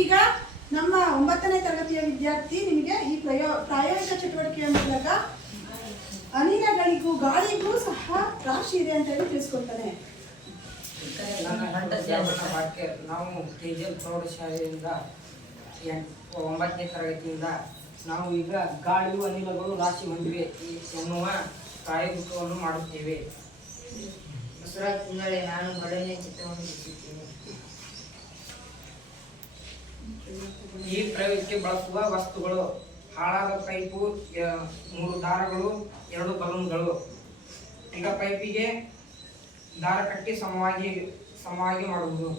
ಈಗ ನಮ್ಮ 9ನೇ ತರಗತಿಯ ವಿದ್ಯಾರ್ಥಿ ನಿಮಗೆ ಈ ಪ್ರಾಯೋಗಿಕ ಚಟುವಟಿಕೆಯ ಮೂಲಕ ಅನಿಲಗಳಿಗೂ ಗಾಳಿಗೂ ಸಹ ರಾಶಿ ಇದೆ ಅಂತ ಹೇಳಿ ತಿಳಿಸ್ಕೊಡ್ತಾನೆ. ನಾವು ಕೆಜಿಎಲ್ ಪ್ರೌಢಶಾಲೆಯಿಂದ 9ನೇ ತರಗತಿಯಿಂದ ನಾವು ಈಗ ಗಾಳಿಯು ಅನಿಲಗಳು ರಾಶಿ ಹೊಂದಿವೆ ಎನ್ನುವ ಪ್ರಾಯೋಗಿಕವನ್ನು ಮಾಡುತ್ತೇವೆ. ನಾನು ಮೊದಲನೇ ಚಿತ್ರವನ್ನು ಬಿಡಿಸುತ್ತೇನೆ. ಈ ಪ್ರಯೋಗಕ್ಕೆ ಬಳಸುವ ವಸ್ತುಗಳು: ಹಾಳಾದ ಪೈಪು, 3 ದಾರಗಳು, 2 ಬಲೂನ್ಗಳು. ಈಗ ಪೈಪಿಗೆ ದಾರ ಕಟ್ಟಿ ಸಮವಾಗಿ ಮಾಡುವುದು.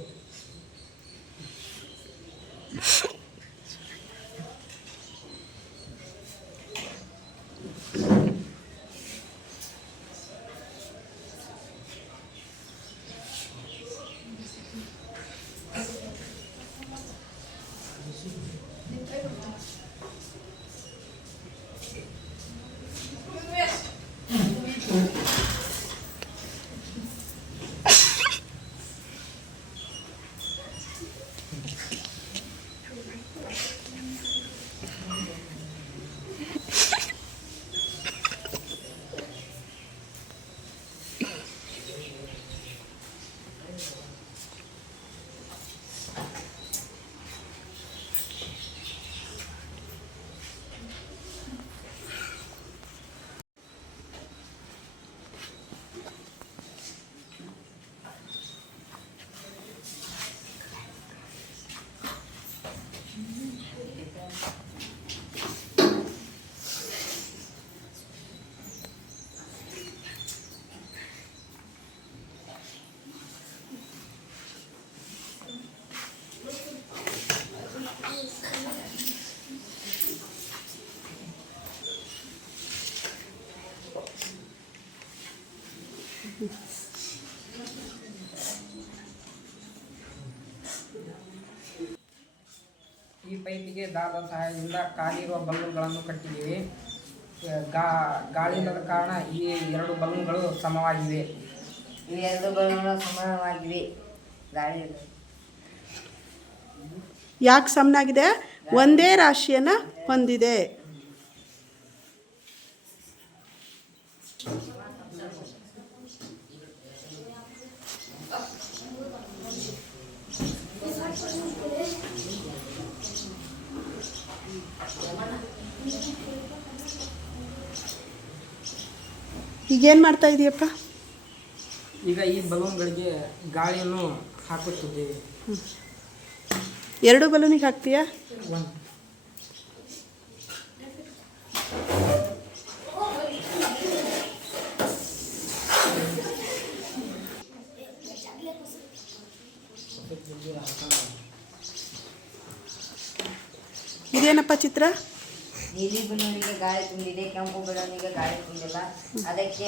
ಈ ಪೈಪಿಗೆ ದಾರದ ಸಹಾಯದಿಂದ ಖಾಲಿಯಿರುವ ಬಲೂನ್ಗಳನ್ನು ಕಟ್ಟಿದ್ದೀವಿ. ಗಾಳಿ ಇಲ್ಲದ ಕಾರಣ ಈ 2 ಬಲೂನ್ಗಳು ಸಮವಾಗಿವೆ. ಇವು 2 ಬಲೂನ್ಗಳು ಸಮಾನವಾಗಿವೆ. ಗಾಳಿ ಯಾಕೆ ಸಮನಾಗಿದೆ? ಒಂದೇ ರಾಶಿಯನ್ನು ಹೊಂದಿದೆ. ಈಗೇನು ಮಾಡ್ತಾ ಇದೀಯಪ್ಪ? ಈಗ ಈ ಬಲೂನ್ಗಳಿಗೆ ಗಾಳಿಯನ್ನು ಹಾಕುತ್ತಿದ್ದೇವೆ. 2 ಬಲೂನಿಗೆ ಹಾಕ್ತೀಯಾ? ಇದೇನಪ್ಪ ಚಿತ್ರ? ನೀಲಿ ಬಲೂನಿಗೆ ಗಾಳಿ ತುಂಬಿದೆ, ಕೆಂಪು ಬಲೂನಿಗೆ ಗಾಳಿ ತುಂಬಿಲ್ಲ. ಅದಕ್ಕೆ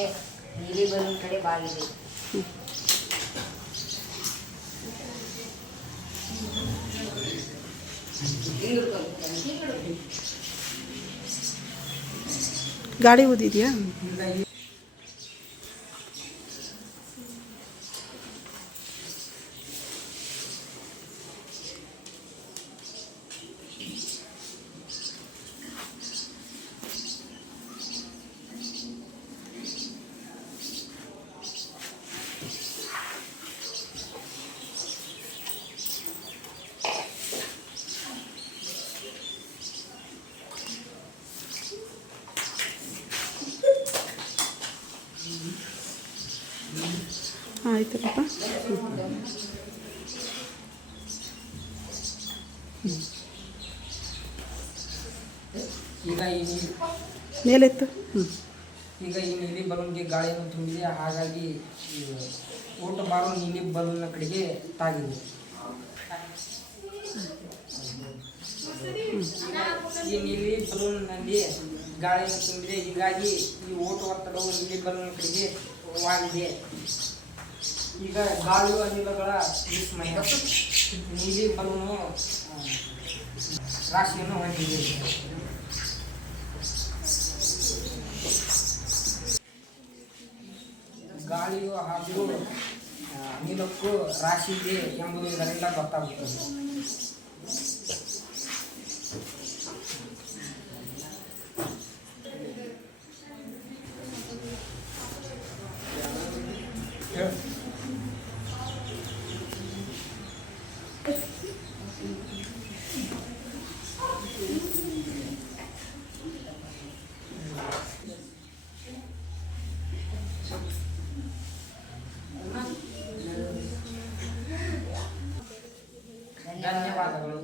ನೀಲಿ ಬಲೂನ್ ಕಡೆ ಬಾಗಿದೆ. ಗಾಳಿ ಊದಿದೆಯಾ? ಆಯ್ತಲ್ಲಪ್ಪ. ಈಗ ಈ ಮೇಲೆತ್ತು. ಈಗ ಈ ನೀಲಿ ಬಲೂನ್ಗೆ ಗಾಳಿಯನ್ನು ತುಂಬಿದೆ, ಹಾಗಾಗಿ ಊಟ ಬಾರು ನೀಲಿ ಬಲೂನ್ನ ಕಡೆಗೆ ತಾಗಿದೆ. ಈ ನೀಲಿ ಬಲೂನ್ನಲ್ಲಿ ಗಾಳಿಯನ್ನು ತುಂಬಿದೆ, ಹೀಗಾಗಿ ಈ ಓಟ ಒತ್ತಡವು ನೀಲಿ ಬಲೂನ್ ಕಡೆಗೆ ವಾಗಿದೆ. ಈಗ ಗಾಳಿಯು ಅನಿಲಗಳ ವಿಸ್ಮಯ. ನೀಲಿ ಬಲೂನು ರಾಶಿಯನ್ನು ಹೊಂದಿದೆ. ಗಾಳಿಯು ಹಾಗೂ ಅನಿಲಕ್ಕೂ ರಾಶಿ ಇದೆ ಎಂಬುದು ಇದರಿಂದ ಗೊತ್ತಾಗುತ್ತದೆ. ಧನ್ಯವಾದಗಳು.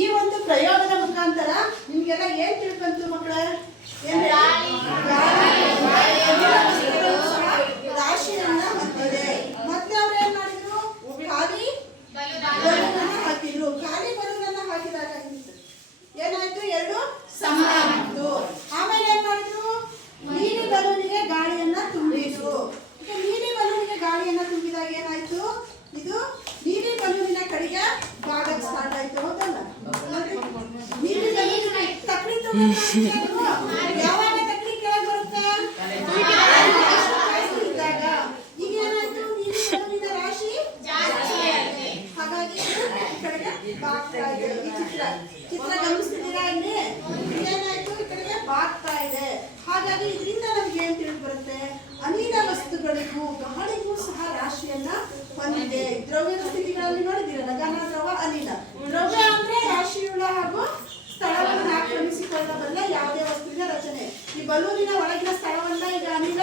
ಈ ಒಂದು ಪ್ರಯೋಗದ ಮುಖಾಂತರ ನಿಮ್ಗೆಲ್ಲ ಏನ್ ತಿಳ್ಕೊಂತು ಮಕ್ಕಳ? ರಾಶಿಯನ್ನ ಹೊಂದಿದೆ. ಮತ್ತೆ ಅವ್ರು ಏನ್ ಮಾಡಿದ್ರು? ಖಾಲಿ ಬಲೂನನ್ನ ಹಾಕಿದ್ರು. ಖಾಲಿ ಬಲೂನನ್ನ ಹಾಕಿದಾಗ ಏನಾಯ್ತು? ಎರಡು ಸಮ ಆಯ್ತು. ಆಮೇಲೆ ಏನ್ ಮಾಡಿದ್ರು? ನೀಲಿ ಬಲೂನಿಗೆ ಗಾಳಿಯನ್ನ ತುಂಬಿದ್ರು. ನೀಲಿ ಬಲೂನಿಗೆ ಗಾಳಿಯನ್ನ ತುಂಬಿದಾಗ ಏನಾಯ್ತು? ಇದು ನೀಲಿ ಬಲೂನಿನ ಕಡೆಗೆ ಭಾಗ ಸ್ಟಾರ್ಟ್ ಆಯ್ತು. ಹೌದಲ್ಲ? ನೀಲಿ ಬಲೂನಿನ ತಕ್ಕಡಿ ಯಾವಾಗ ತಕ್ಕಡಿ ಕೆಳಗೆ ಬರುತ್ತೆ? ಇದ್ದಾಗ. ಈಗ ಏನಾಯ್ತು? ನೀಲಿ ಬಲೂನಿನ ರಾಶಿ ಹಾಗಾಗಿ ಈ ಕಡೆಗೆ ಬಾಗ್ತಾ ಇದೆ. ಈ ಚಿತ್ರ ಗಮನಿಸ್ತಿದ್ದೀರಾ? ಇಲ್ಲಿ ಏನಾಯ್ತು? ಈ ಕಡೆಗೆ ಬಾಗ್ತಾ ಇದೆ. ಹಾಗಾಗಿ ಇದರಿಂದ ನಮ್ಗೆ ಏನ್ ತಿಳಿದು ಬರುತ್ತೆ? ಅನಿಲ ವಸ್ತುಗಳಿಗೂ ಗಾಳಿಗೂ ಸಹ ರಾಶಿಯನ್ನ ಹೊಂದಿದೆ. ದ್ರವ್ಯದ ಸ್ಥಿತಿಗಳಲ್ಲಿ ನೋಡಿದ್ದೀರಲ್ಲ, ಘನ, ದ್ರವ, ಅನಿಲ. ದ್ರವ್ಯ ಅಂದ್ರೆ ರಾಶಿಯುಳ್ಳ ಹಾಗೂ ಸ್ಥಳವನ್ನು ಆಕ್ರಮಿಸಿಕೊಳ್ಳಬಲ್ಲ ಯಾವುದೇ ವಸ್ತುವಿನ ರಚನೆ. ಈ ಬಲೂನಿನ ಒಳಗಿನ ಸ್ಥಳವನ್ನ ಈಗ ಅನಿಲ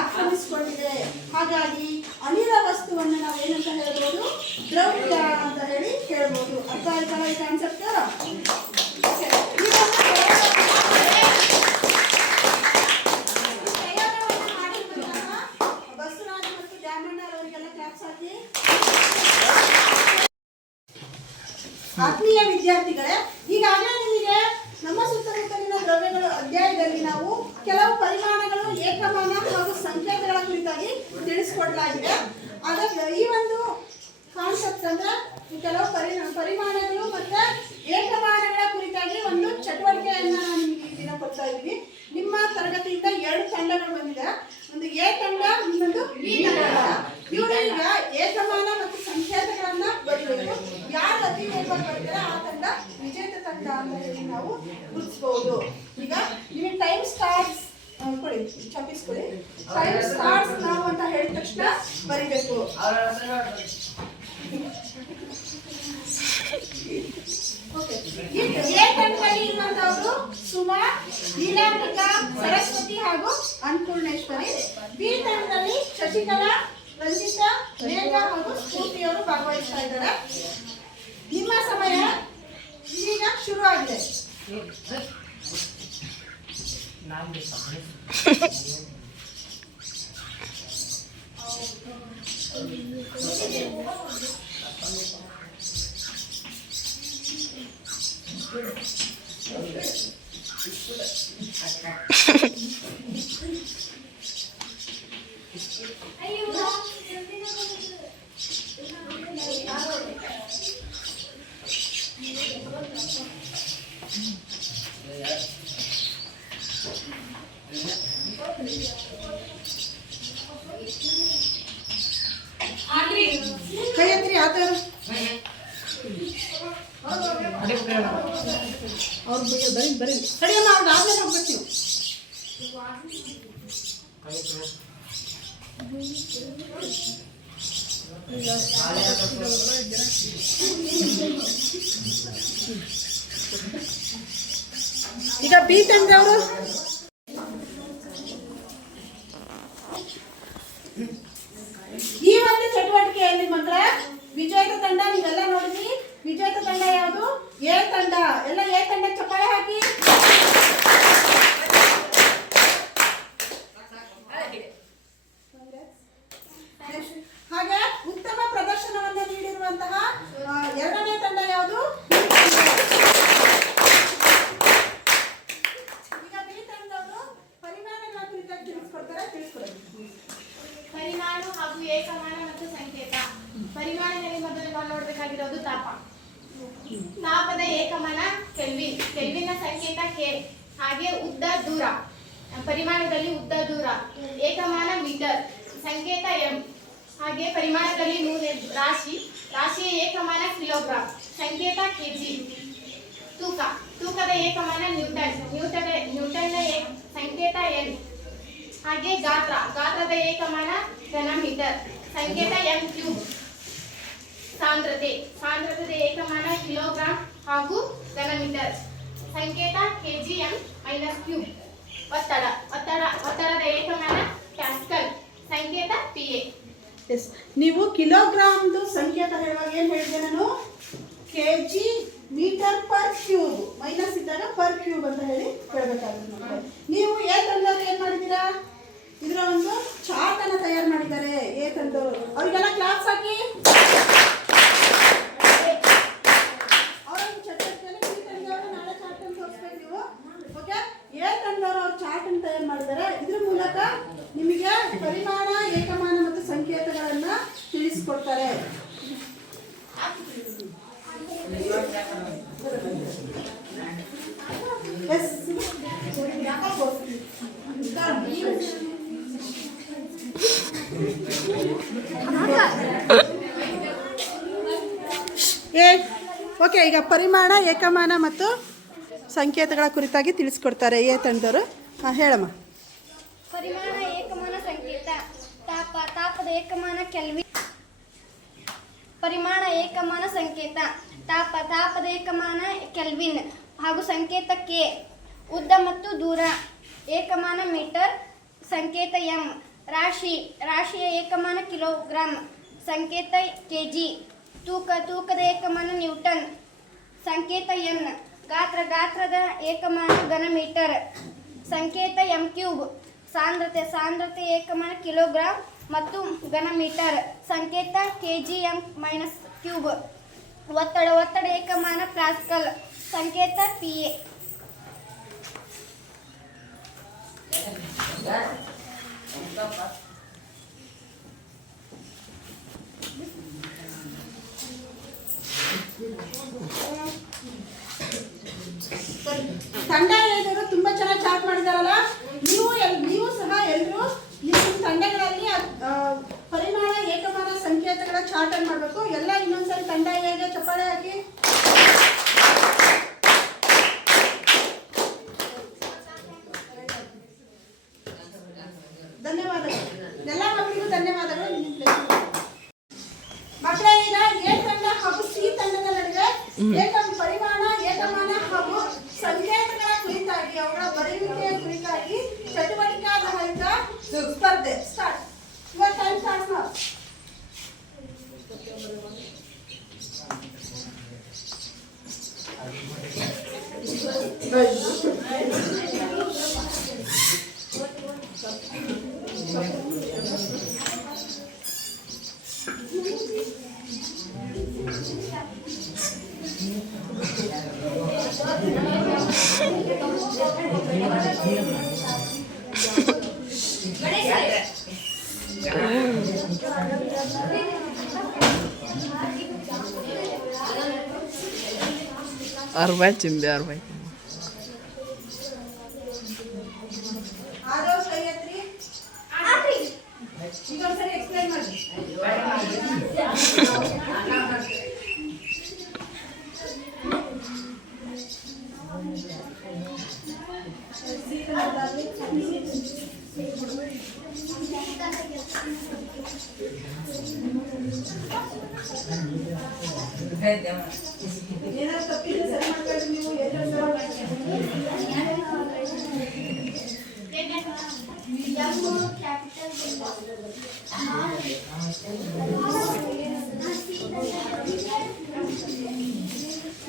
ಆಕ್ರಮಿಸಿಕೊಂಡಿದೆ. ಹಾಗಾಗಿ ಅನಿಲ ವಸ್ತುವನ್ನು ನಾವು ಏನಂತ ಹೇಳ್ಬೋದು? ದ್ರವ್ಯ ಅಂತ ಹೇಳಿ ಹೇಳ್ಬೋದು. ಅರ್ಥ ಆಯ್ತಲ್ಲ ಈ ಕಾನ್ಸೆಪ್ಟ್? ಬಸವರಾಜ್ ಮತ್ತು ಜಾಮಣ್ಣ ಅವರಿಗೆಲ್ಲ ಕ್ಲಾಪ್ಸ್ ಹಾಕಿ. ಆತ್ಮೀಯ ವಿದ್ಯಾರ್ಥಿಗಳೇ, ಈಗಾಗಲೇ ನಿಮಗೆ ನಮ್ಮ ಸುತ್ತಮುತ್ತಲಿನ ದ್ರವ್ಯಗಳು ಅಧ್ಯಾಯದಲ್ಲಿ ನಾವು ಕೆಲವು ಪರಿಮಾಣಗಳು, ಏಕಮಾನ ಹಾಗೂ ಸಂಕೇತಗಳ ಕುರಿತಾಗಿ ತಿಳಿಸಿಕೊಡಲಾಗಿದೆ. ಅದಕ್ಕೆ ಈ ಒಂದು ಕಾನ್ಸೆಪ್ಟ್ ಅಂದ್ರೆ ಕೆಲವು ಪರಿಮಾಣಗಳು ಮತ್ತೆ ಏಕಮಾನಗಳ ಕುರಿತಾಗಿ ಒಂದು ಚಟುವಟಿಕೆಯನ್ನ ನಾವು ನಿಮಗೆ ಈ ದಿನ ಕೊಡ್ತಾ ಇದ್ದೀವಿ. ನಿಮ್ಮ ತರಗತಿಯಿಂದ 2 ತಂಡಗಳು ಬಂದಿದೆ. ಒಂದು ಎ ತಂಡ, ಇನ್ನೊಂದು ಬಿ ತಂಡ. ಇವರು ಈಗ ಏಕಮಾನ ಮತ್ತು ಸಂಕೇತಗಳನ್ನ ಬರೀಬೇಕು. ಯಾರು ಅತಿ ವೇಗವಾಗಿ ಬರ್ತಾರೆ ಆ ತಂಡ ವಿಜೇತ ತಂಡ ಅಂತ ಹೇಳಿ ನಾವು ಗುರುತಿಸಬಹುದು. ಈಗ ನಿಮಗೆ ಟೈಮ್ ಸ್ಟಾರ್ಟ್ಸ್ ಕೊಡಿ, ಚಾಪಿಸ್ಕೊಡಿ. ಟೈಮ್ ಸ್ಟಾರ್ಟ್ಸ್ ನಾವು ಅಂತ ಹೇಳಿದ ತಕ್ಷಣ ಬರಿಬೇಕು. ಎ ತಂಡದಲ್ಲಿ ಇರುವಂತವರು ಸುಮಾ, ನೀಲಾಂಬಿಕಾ, ಸರಸ್ವತಿ ಹಾಗೂ ಅನ್ನಪೂರ್ಣೇಶ್ವರಿ. ಬಿ ತಂಡದಲ್ಲಿ ಶಶಿಕಲಾ, ರಂಜಿತಾ, ಮೇಘ ಹಾಗೂ ಸ್ಫೂರ್ತಿಯವರು ಭಾಗವಹಿಸ್ತಾ ಇದ್ದಾರೆ. ನಿಮ್ಮ ಸಮಯ ಈಗ ಶುರು ಆಗಿದೆ. ಕೈ ಎತ್ರಿ ಆತರ ಅವ್ರು ಬರೀ ಕಡಿಯಮ್ಮ, ಅವ್ರು ಆದ್ಮೇಲೆ ಹೋಗ್ಬೇಕು. ಈಗ ಬಿ ತಂಡವರು ಈ ಒಂದು ಚಟುವಟಿಕೆಯಲ್ಲಿ ಮಾತ್ರ ವಿಜೇತ ತಂಡ ನೀವೆಲ್ಲ ನೋಡಿದ್ರಿ. ವಿಜೇತ ತಂಡ ಯಾವುದು? ಎ ತಂಡ. ಎಲ್ಲ ಎ ತಂಡ ಚಪ್ಪಾಳೆ ಹಾಕಿ. ಹಾಗೆ ಉತ್ತಮ ಪ್ರದರ್ಶನವನ್ನು ನೀಡಿರುವಂತಹ 2ನೇ ತಂಡ ಯಾವುದು? ಈಗ ಬಿ ತಂಡವರು ಪರಿಮಾಣಗಳ ಕುರಿತಾಗಿ ತಿಳಿಸ್ಕೊಡ್ತಾರೆ. ತಿಳಿಸ್ಕೊಡಿ. ಪರಿಮಾಣ ಹಾಗೂ ಏಕಮಾನ ಮತ್ತು ಸಂಕೇತ. ಪರಿಮಾಣದಲ್ಲಿ ಮೊದಲು ನಾವು ನೋಡಬೇಕಾಗಿರೋದು ತಾಪ. ತಾಪದ ಏಕಮಾನ ಕೆಲ್ವಿನ್, ಕೆಲ್ವಿನ್ನ ಸಂಕೇತ ಕೆ. ಹಾಗೆ ಉದ್ದ ದೂರ, ಪರಿಮಾಣದಲ್ಲಿ ಉದ್ದ ದೂರ. ಏಕಮಾನ ಮೀಟರ್, ಸಂಕೇತ ಎಂ. ಹಾಗೆ ಪರಿಮಾಣದಲ್ಲಿ ರಾಶಿ, ರಾಶಿಯ ಏಕಮಾನ ಕಿಲೋಗ್ರಾಂ, ಸಂಕೇತ ಕೆಜಿ. ತೂಕ, ತೂಕದ ಏಕಮಾನ ನ್ಯೂಟನ್, ನ್ಯೂಟನ್ನ ಸಂಕೇತ ಎನ್. ಹಾಗೆ ಗಾತ್ರ, ಗಾತ್ರದ ಏಕಮಾನ ಘನಮೀಟರ್, ಸಂಕೇತ ಎಂ ಕ್ಯೂಬ್. ಸಾಂದ್ರತೆ, ಸಾಂದ್ರತೆಯ ಏಕಮಾನ ಕಿಲೋಗ್ರಾಂ ಹಾಗೂ ಘನಮೀಟರ್, ಸಂಕೇತ kgm - ಕ್ಯೂಬ್. ಒತ್ತಡದ ಏಕಮಾನ ಪ್ಯಾಸ್ಕಲ್. ಸಂಕೇತ pa. ಎಸ್, ನೀವು ಕಿಲೋಗ್ರಾಮ್ದು ಸಂಕೇತ ಹೇಳುವಾಗ ಏನು ಹೇಳಿದೆ ನಾನು? kg metre per cube, minus ಇದ್ದಾಗ ಪರ್ ಕ್ಯೂಬ್ ಅಂತ ಹೇಳಿ ಹೇಳ್ಬೇಕಾಗುತ್ತೆ. ನೀವು ತಂದವರು ಏನು ಮಾಡಿದ್ದೀರಾ? ಇದರ ಒಂದು ಚಾರ್ಟ್ ಅನ್ನು ತಯಾರು ಮಾಡಿದ್ದಾರೆ ತಂದವರು. ಅವರಿಗೆಲ್ಲ ಕ್ಲಾಸ್ ಹಾಕಿ ನಾಳೆ ಚಾರ್ಟ್ ಅನ್ನು ತೋರಿಸ್ಬೇಕು ನೀವು. ಓಕೆ, ತಂದವರು ಅವ್ರ ಚಾರ್ಟ್ ಅನ್ನು ತಯಾರು ಮಾಡಿದ್ದಾರೆ. ಇದ್ರ ಮೂಲಕ ನಿಮಗೆ ಪರಿಮಾಣ, ಏಕಮಾನ ಮತ್ತು ಸಂಕೇತಗಳನ್ನ ತಿಳಿಸ್ಕೊಡ್ತಾರೆ. ಓಕೆ, ಈಗ ಪರಿಮಾಣ, ಏಕಮಾನ ಮತ್ತು ಸಂಕೇತಗಳ ಕುರಿತಾಗಿ ತಿಳಿಸ್ಕೊಡ್ತಾರೆ ತಂದವರು. ಹೇಳಮ್ಮ. ಪರಿಮಾಣ ಏಕಮಾನ ಸಂಕೇತ ತಾಪದ ಏಕಮಾನ ಕೆಲ್ವಿನ್. ಪರಿಮಾಣ ಏಕಮಾನ ಸಂಕೇತ ತಾಪದ ಏಕಮಾನ ಕೆಲ್ವಿನ್ ಹಾಗೂ ಸಂಕೇತ ಕೆ. ಉದ್ದ ಮತ್ತು ದೂರ ಏಕಮಾನ ಮೀಟರ್. ಸಂಕೇತ ಎಂ. ರಾಶಿಯ ಏಕಮಾನ ಕಿಲೋಗ್ರಾಂ. ಸಂಕೇತ ಕೆಜಿ. ತೂಕದ ಏಕಮಾನ ನ್ಯೂಟನ್. ಸಂಕೇತ ಎನ್. ಗಾತ್ರದ ಏಕಮಾನ ಘನ ಮೀಟರ್. ಸಂಕೇತ ಎಂ ಕ್ಯೂಬ್. ಸಾಂದ್ರತೆ ಏಕಮಾನ ಕಿಲೋಗ್ರಾಂ ಮತ್ತು ಘನ ಮೀಟರ್. ಸಂಕೇತ kgm - ಕ್ಯೂಬ್. ಒತ್ತಡ ಏಕಮಾನ ಪ್ಯಾಸ್ಕಲ್. ಸಂಕೇತ pa. ತಂಡ ಹೇಳಿದವರು ತುಂಬಾ ಚೆನ್ನಾಗಿ ಚಾರ್ಟ್ ಮಾಡಿದಾರಲ್ಲ. ನೀವು ಸಹ ಎಲ್ಲರೂ ನಿಮ್ಮ ತಂಡಗಳಲ್ಲಿ ಪರಿಮಾಣ, ಏಕಮಾನ, ಸಂಕೇತಗಳ ಚಾರ್ಟ್ ಅನ್ನು ಮಾಡಬೇಕು. ಎಲ್ಲ ಇನ್ನೊಂದ್ಸರಿ ತಂಡ ಹೇಗೆ ಚಪ್ಪಾಳೆ ಹಾಕಿ. ಧನ್ಯವಾದಗಳು ಎಲ್ಲ ಮಕ್ಕಳಿಗೂ. ಧನ್ಯವಾದಗಳು. ಮಕ್ಕಳೇ, ಈಗ ಎ ತಂಡ ಹಾಗೂ ಸಿ ತಂಡದ ನಡುವೆ ಪರಿಮಾಣ, ಏಕಮಾನ ಹಾಗೂ ಸಂಕೇತಗಳ ಕುರಿತಾಗಿ, ಅವುಗಳ ಬರೆಯುವಿಕೆಯ ಕುರಿತಾಗಿ ಚಟುವಟಿಕಾಧಾರಿತ ಸ್ಪರ್ಧೆ start. Your time starts now. Arba cimbe arba. Adarsh ಐಯತ್ರಿ ಈಗ ಒಂದ್ಸರಿ ಎಕ್ಸ್ಪ್ಲೈನ್ ಮಾಡಿ. ಏನಾದ್ರು ತಪ್ಪಿದ್ರೆ ಸರಿ ಮಾಡ್ಕೊಳ್ಳಿ ನೀವು.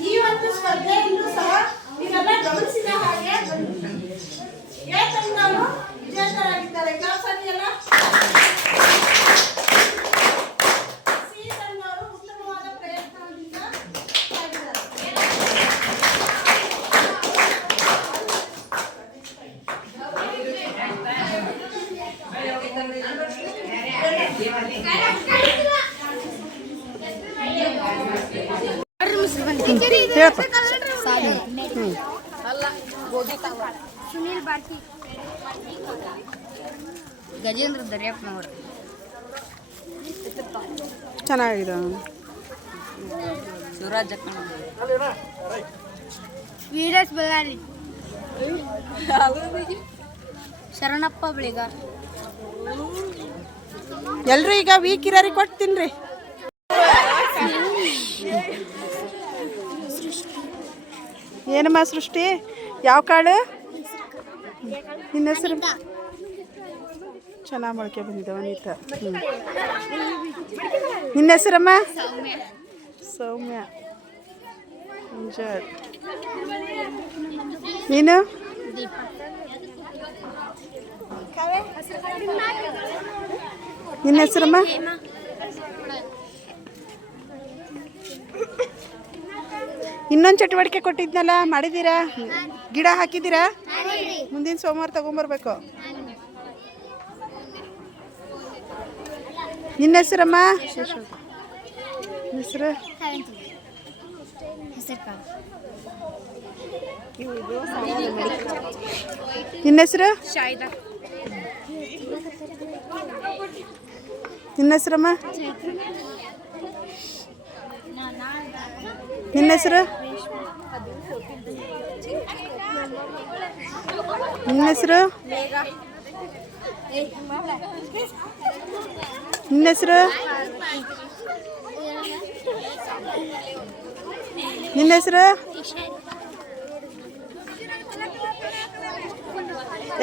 ಈ ಒಂದು ಸ್ಪರ್ಧೆಯನ್ನು ಸಹ ನೀವೆಲ್ಲ ಗಮನಿಸಿದ ಹಾಗೆ ತಂಡಗಳು ವಿಜೇತರಾಗಿದ್ದಾರೆ. ಕ್ಲಾಸ್ ಆಗಿಯಲ್ಲ. ಸಿ ತಂಡವರು ಉತ್ತಮವಾದ ಪ್ರಯತ್ನದಿಂದ ಸಾಗಿದ್ದಾರೆ. ಸುನೀಲ್ ಬಾರ್ಕಿ. ಗಜೇಂದ್ರ ದರ್ಯಾಪ್ನವರು. ಚೆನ್ನಾಗಿದೆ. ಶಿವರಾಜ್ ವೀರೇಶ್ ಬಳ್ಳಾರಿ. ಶರಣಪ್ಪ ಬೆಳಿಗಾರ್. ಎಲ್ರು ಈಗ ವೀಕ್ ಇರೋರಿಗೆ ಕೊಡ್ತೀನಿ. ಏನಮ್ಮ ಸೃಷ್ಟಿ ಯಾವ ಕಾಳು ನಿನ್ನ ಹೆಸರು ಚೆನ್ನಾಗಿ ಮೊಳಕೆ ಬಂದಿದೆ ವನಿತ ನಿನ್ನ ಹೆಸರಮ್ಮ ಸೌಮ್ಯ ಎಂಜಾಯ್ ನೀನು ನಿನ್ನ ಹೆಸರಮ್ಮ ಇನ್ನೊಂದು ಚಟುವಟಿಕೆ ಕೊಟ್ಟಿದ್ನಲ್ಲ ಮಾಡಿದ್ದೀರಾ ಗಿಡ ಹಾಕಿದ್ದೀರಾ ಮುಂದಿನ ಸೋಮವಾರ ತಗೊಂಬರ್ಬೇಕು ನಿನ್ನ ಹೆಸರಮ್ಮ ಹೆಸರು ನಿನ್ನ ಹೆಸರು ನಿನ್ನ ಹೆಸರಮ್ಮ ನಿನ್ನ ಹೆಸರು ನಿನ್ನ ಹೆಸರು ನಿನ್ನ ಹೆಸರು ನಿನ್ನ ಹೆಸರು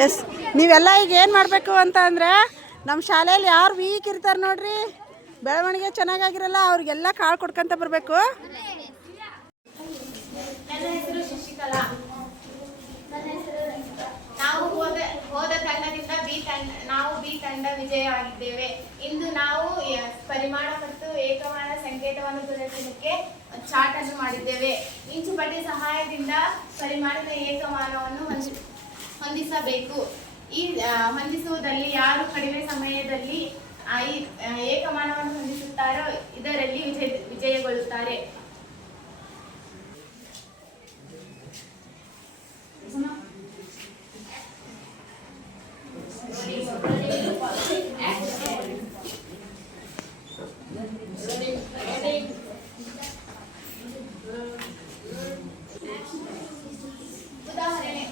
ಎಸ್ ನೀವೆಲ್ಲ ಈಗ ಏನು ಮಾಡಬೇಕು ಅಂತ ಅಂದರೆ ನಮ್ಮ ಶಾಲೆಯಲ್ಲಿ ಯಾರು ವೀಕ್ ಇರ್ತಾರೆ ನೋಡ್ರಿ ಬೆಳವಣಿಗೆ ಚೆನ್ನಾಗಾಗಿರಲ್ಲ ಅವ್ರಿಗೆಲ್ಲ ಕಾಳು ಕೊಡ್ಕೊಂತ ಬರಬೇಕು. ನನ್ನ ಹೆಸರು ಶಶಿಕಲಾ. ನಾವು ಹೋದ ತಂಡದಿಂದ ಬಿ ತಂಡ ವಿಜಯವಾಗಿದ್ದೇವೆ. ಇಂದು ನಾವು ಪರಿಮಾಣ ಮತ್ತು ಏಕಮಾನ ಸಂಕೇತವನ್ನು ಪ್ರದರ್ಶನಕ್ಕೆ ಚಾರ್ಟ್ ಅನ್ನು ಮಾಡಿದ್ದೇವೆ. ಇಂಚುಪಟ್ಟಿ ಸಹಾಯದಿಂದ ಪರಿಮಾಣದ ಏಕಮಾನವನ್ನು ಹೊಂದಿಸಬೇಕು. ಈ ಹೊಂದಿಸುವುದರಲ್ಲಿ ಯಾರು ಕಡಿಮೆ ಸಮಯದಲ್ಲಿ ಏಕಮಾನವನ್ನು ಹೊಂದಿಸುತ್ತಾರೋ ಇದರಲ್ಲಿ ವಿಜಯಗೊಳ್ಳುತ್ತಾರೆ.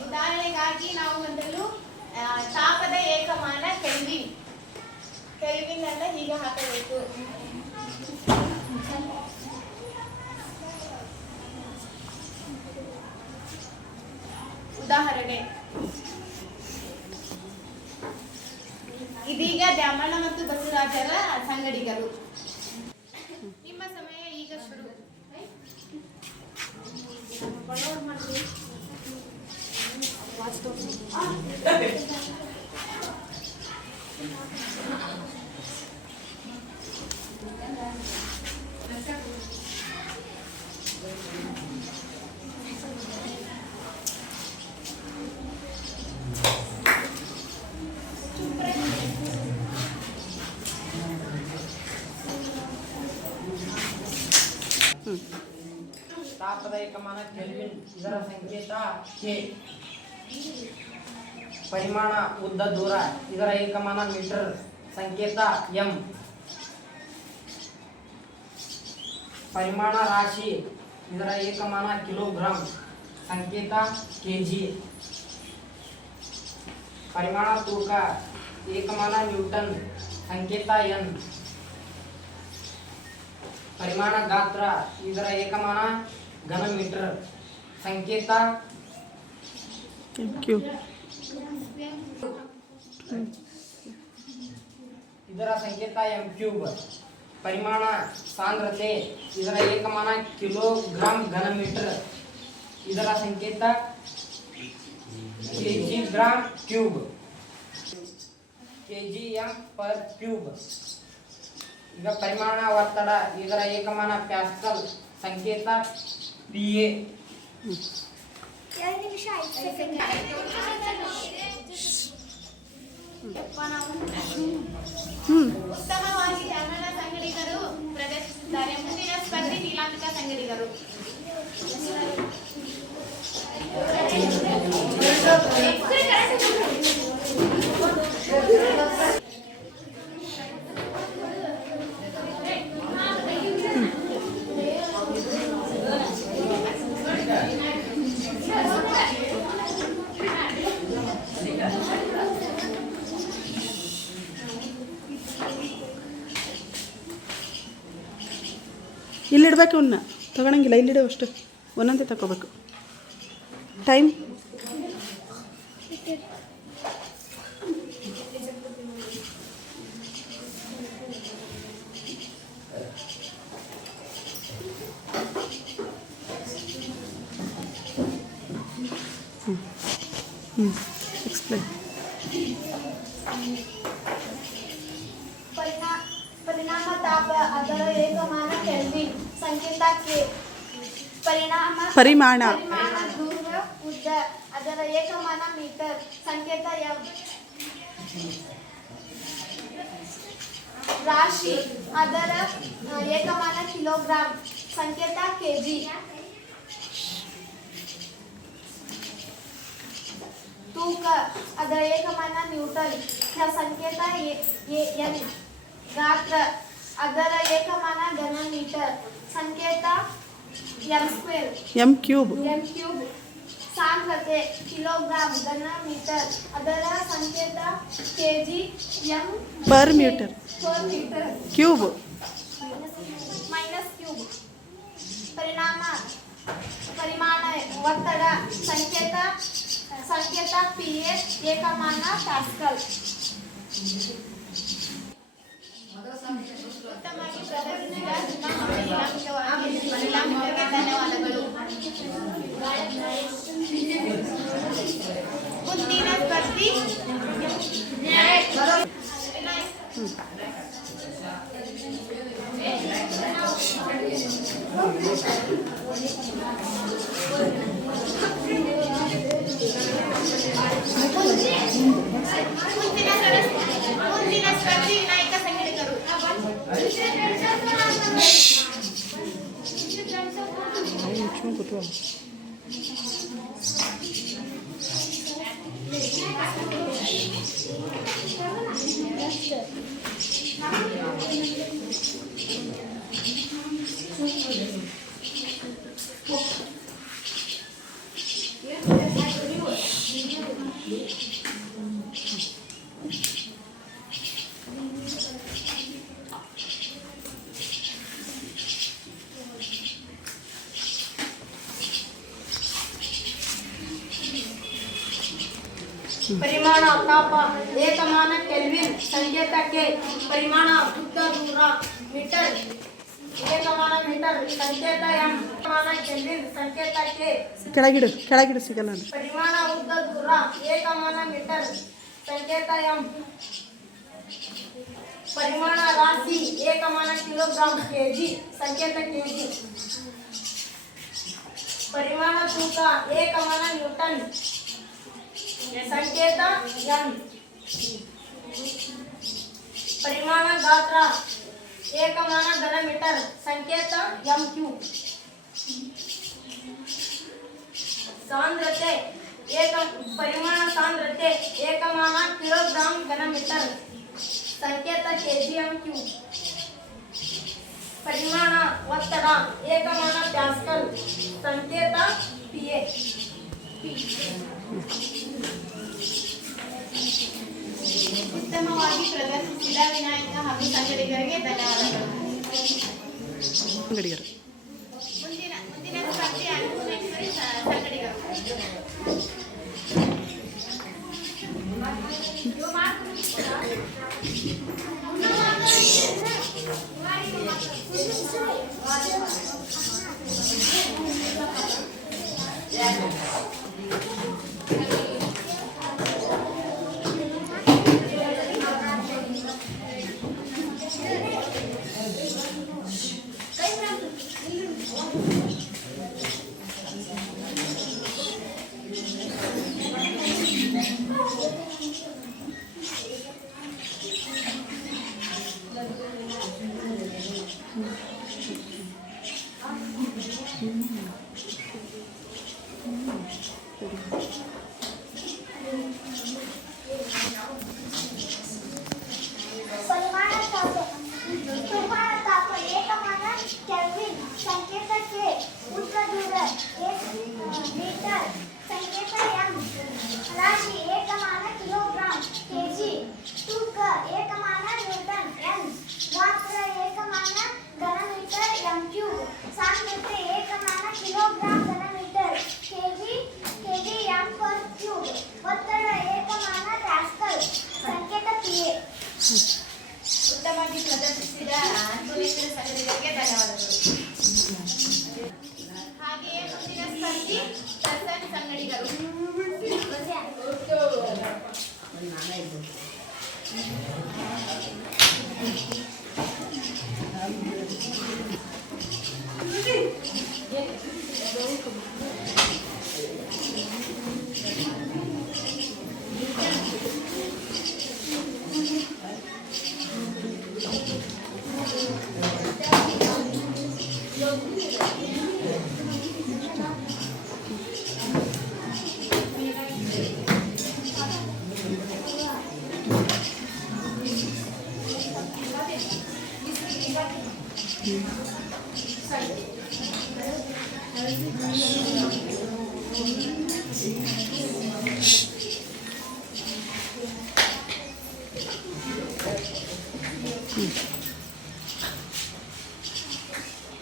ಉದಾಹರಣೆಗಾಗಿ ನಾವು ಮೊದಲು ತಾಪದ ಏಕಮಾನ ಕೆಲ್ವಿನ್ ಅನ್ನ ಹೀಗೆ ಹಾಕಬೇಕು. ಉದಾಹರಣೆ ಇದೀಗ ದ್ಯಾಮಣ್ಣ ಮತ್ತು ಬಸವರಾಜರ ಸಂಗಡಿಗರು. ನಿಮ್ಮ ಸಮಯ ಈಗ ಶುರು. ತಾಪದ ಏಕಮಾನ ಕೆಲ್ವಿನ್, ಇದರ ಸಂಕೇತ ಕೆ. ಪರಿಮಾಣ ಉದ್ದ ದೂರ, ಇದರ ಏಕಮಾನ ಮೀಟರ್, ಸಂಕೇತ ಎಂ. ಪರಿಮಾಣ ರಾಶಿ, ಇದರ ಏಕಮಾನ ಕಿಲೋಗ್ರಾಂ, ಸಂಕೇತ ಕೆಜಿ. ಪರಿಮಾಣ ತೂಕ, ಏಕಮಾನ ನ್ಯೂಟನ್, ಸಂಕೇತ ಎನ್. ಪರಿಮಾಣ ಗಾತ್ರ, ಇದರ ಏಕಮಾನ ಘನ ಮೀಟರ್, ಸಂಕೇತ ಇದರ ಸಂಕೇತ ಎಂ ಕ್ಯೂಬ್. ಪರಿಮಾಣ ಸಾಂದ್ರತೆ, ಇದರ ಏಕಮಾನ ಕಿಲೋಗ್ರಾಂ ಘನ ಮೀಟರ್, ಇದರ ಸಂಕೇತ ಕೆಜಿಗ್ರಾಂ ಕ್ಯೂಬ್, ಕೆಜಿಎಂ ಪರ್ ಕ್ಯೂಬ್. ಈಗ ಪರಿಮಾಣ ಒತ್ತಡ, ಇದರ ಏಕಮಾನ ಪ್ಯಾಸ್ಕಲ್, ಸಂಕೇತ ಪಿಎ. ಉತ್ತಮವಾಗಿ ದ್ಯಾಮಣ್ಣ ಸಂಗಡಿಗರು ಪ್ರದರ್ಶಿಸಿದ್ದಾರೆ. ಮುಂದಿನ ಸ್ಪರ್ಧಿ ನೀಲಾಂಬಿಕಾ ಸಂಗಡಿಗರು. ಇಲ್ಲಿಡ್ಬೇಕು ಅವನ್ನ ತಗೊಳಂಗಿಲ್ಲ, ಇಲ್ಲಿಡೋ ಅಷ್ಟು ಒಂದೊಂದೇ ತಗೋಬೇಕು. Time explain. ಪರಿಣಾಮ ತಾಪ ಅದರ ಏಕಮಾನ ಕೆಲ್ವಿನ್ ಸಂಕೇತ ಕೆ ಪರಿಮಾಣ ದೂರ ಉದ್ದ ಅದರ ಏಕಮಾನ ಮೀಟರ್ ಸಂಕೇತ ಎಂ ರಾಶಿ ಅದರ ಏಕಮಾನ ಕಿಲೋಗ್ರಾಂ ಸಂಕೇತ ಕೆಜಿ ತೂಕ ಅದರ ಏಕಮಾನ ನ್ಯೂಟನ್ ಸಂಕೇತ ಎನ್ ಗಾತ್ರ ಅದರ ಏಕಮಾನ ಘನ ಮೀಟರ್ ಸಂಕೇತ ಎಂ ಕ್ಯೂಬ್ ಸಾಂದ್ರತೆ ಕಿಲೋಗ್ರಾಂ ಘನ ಮೀಟರ್ ಅದರ ಸಂಕೇತ KG M per metre cube minus cube ಪರಿಮಾಣ ಒತ್ತಡ ಸಂಕೇತ PA ಏಕಮಾನ ಪ್ಯಾಸ್ಕಲ್. ಉತ್ತಮವಾಗಿ ಪ್ರದರ್ಶಿಸಿದ ಧನ್ಯವಾದಗಳು. ಮುಂದಿನ ಸ್ಪರ್ಧಿ ಮುಂದಿನ ಸ್ಪರ್ಧಿ ವಿನಾಯಕ ಸಂಗಡಿಗರು. ಪರಿಮಾಣ ತಾಪ ಏಕಮಾನ ಕೆಲ್ವಿನ್ ಸಂಕೇತ ಕೆ ಪರಿಮಾಣ ಉದ್ದ ದೂರ ಮೀಟರ್ ಏಕಮಾನ ಮೀಟರ್ ಸಂಕೇತ ಎಂ ಏಕಮಾನ ಕೆಲ್ವಿನ್ ಸಂಕೇತ ಕೆ ಕೆಳಗಿಡು ಸಿಗಲ್ಲ. ಪರಿಮಾಣ ಉದ್ದ ದೂರ ಏಕಮಾನ ಮೀಟರ್ ಸಂಕೇತ ಎಂ ಪರಿಮಾಣ ರಾಶಿ ಏಕಮಾನ ಕಿಲೋಗ್ರಾಂ ಕೆಜಿ ಸಂಕೇತ ಕೆಜಿ ಪರಿಮಾಣ ತೂಕ ಏಕಮಾನ ನ್ಯೂಟನ್ ಸಂಕೇತ ಎನ್ ಪರಿಮಾಣ ಗಾತ್ರ ಏಕಮಾನ ಘನ ಮೀಟರ್ ಸಂಕೇತ ಎಂ ಕ್ಯೂ ಸಾಂದ್ರತೆ ಪರಿಮಾಣ ಸಾಂದ್ರತೆ ಏಕಮಾನ ಕಿಲೋಗ್ರಾಂ ಘನ ಮೀಟರ್ ಸಂಕೇತ ಕೆಜಿಎಂ ಕ್ಯೂ ಪರಿಮಾಣ ಒತ್ತಡ ಏಕಮಾನ ಪ್ಯಾಸ್ಕಲ್ ಸಂಕೇತ PA. ಉತ್ತಮವಾಗಿ ಪ್ರದರ್ಶಿಸಿದ ವಿನಾಯಕ ಹಾಗೂ ಸಂಗಡಿಗರಿಗೆ ಧನ್ಯವಾದಗಳು. ಮುಂದಿನ ಸ್ಪರ್ಧಿ ಅನುಕೂಲೇಶ್ವರಿ ಸಂಗಡಿಗರು.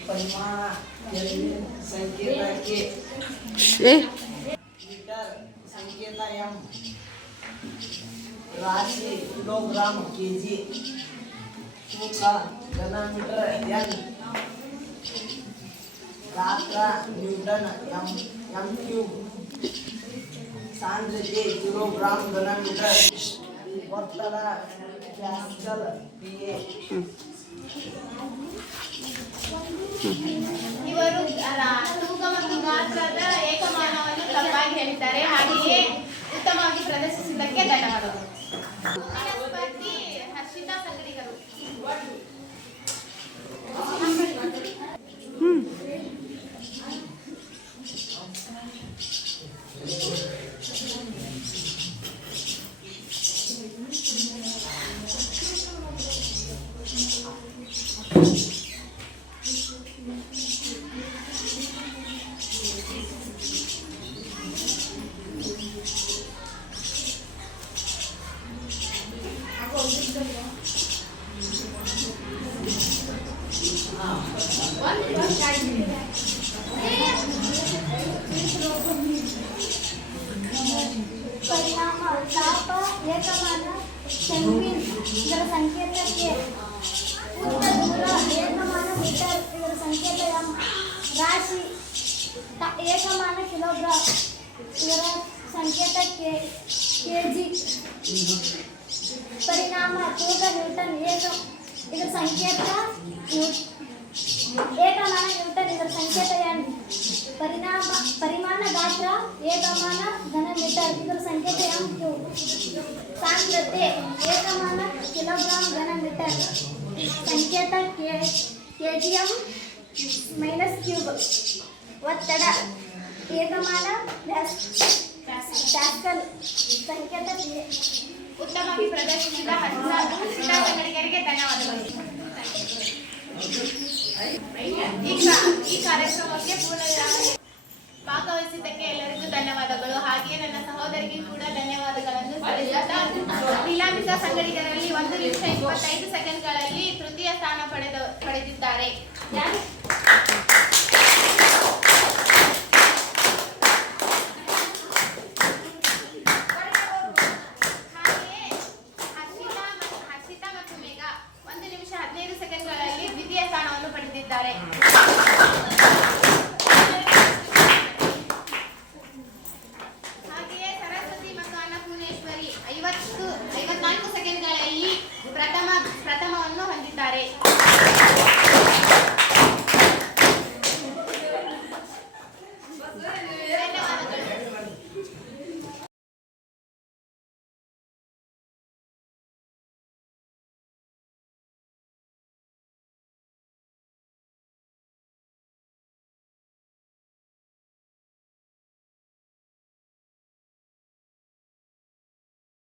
ಪರಿಮಾಣ ಕೆಲ್ವಿನ್ ಸಂಕೇತ ಕೆ ಏ ಮೀಟರ್ ಸಂಕೇತ ಎಂ ರಾಶಿ ಕಿಲೋಗ್ರಾಮ್ ಕೆಜಿ ತೂಕ ಘನ ಮೀಟರ್ ಎನ್ ಗಾತ್ರ ನ್ಯೂಟನ್ ಎಂ ಕ್ಯೂಬ್ ಸಾಂದ್ರತೆ ಕಿಲೋಗ್ರಾಮ್ ಘನ ಮೀಟರ್ ಒತ್ತಡ ಪ್ಯಾಸ್ಕಲ್ PA ಇವರು ತೂಕ ಮತ್ತು ಗಾತ್ರದ ಏಕಮಾನವನ್ನು ತಪ್ಪಾಗಿ ಹೇಳಿದ್ದಾರೆ. ಹಾಗೆಯೇ ಉತ್ತಮವಾಗಿ ಪ್ರದರ್ಶಿಸಿದ್ದಕ್ಕೆ ಧನ್ಯವಾದಗಳು. ಸ್ಪರ್ಧಿ ಹರ್ಷಿತಾ ಸಂಗಡಿಗರು. ಪರಿಣಾಮ ತಾಪ ಏಕಮಾನ ಕೆಲ್ವಿನ್ ಇದರ ಸಂಕೇತ ಕೆ ಉತ್ತರ ದೂರ ಏಕಮಾನ ಮೀಟರ್ ಇದರ ಸಂಕೇತ ಎಂ ರಾಶಿ ಏಕಮಾನ ಕಿಲೋಗ್ರಾಮ್ ಇದರ ಸಂಕೇತ ಕೆಜಿ ಪರಿಣಾಮ ತೂಕ ನ್ಯೂಟನ್ ಇದರ ಸಂಕೇತ ಏಕಮಾನ ನ್ಯೂಟನ್ ಇದರ ಸಂಕೇತ ಎನ್ ಪರಿಮಾಣ ಗಾತ್ರ ಏಕಮಾನ ಘನ ಮೀಟರ್ ಇದರ ಸಂಕೇತ ಎಂ ಕ್ಯೂಬ್ ಸಾಂದ್ರತೆ ಏಕಮಾನ ಕಿಲೋಗ್ರಾಮ್ ಘನ ಮೀಟರ್ ಸಂಕೇತ ಕೆಜಿಎಂ ಮೈನಸ್ ಕ್ಯೂಬ್ ಒತ್ತಡ ಏಕಮಾನ ಪ್ಯಾಸ್ಕಲ್ ಸಂಕೇತ ಉತ್ತಮವಾಗಿ ಪ್ರದರ್ಶಿಸಿದ ಹರ್ಷಿತಾ ಸಂಗಡಿಗರಿಗೆ ಧನ್ಯವಾದಗಳು. ಈ ಕಾರ್ಯಕ್ರಮಕ್ಕೆ ಪೂರ್ಣ ವಿರಾಮ ಭಾಗವಹಿಸಿದ್ದಕ್ಕೆ ಎಲ್ಲರಿಗೂ ಧನ್ಯವಾದಗಳು. ಹಾಗೆಯೇ ನನ್ನ ಸಹೋದರಿಗೆ ಕೂಡ ಧನ್ಯವಾದಗಳನ್ನು ಸಲ್ಲಿಸುತ್ತಾ ನಿಲಾಂಬಿತ ಸಂಗಡಿಗರಲ್ಲಿ 1 ನಿಮಿಷ 25 ಸೆಕೆಂಡ್ಗಳಲ್ಲಿ ತೃತೀಯ ಸ್ಥಾನ ಪಡೆದಿದ್ದಾರೆ.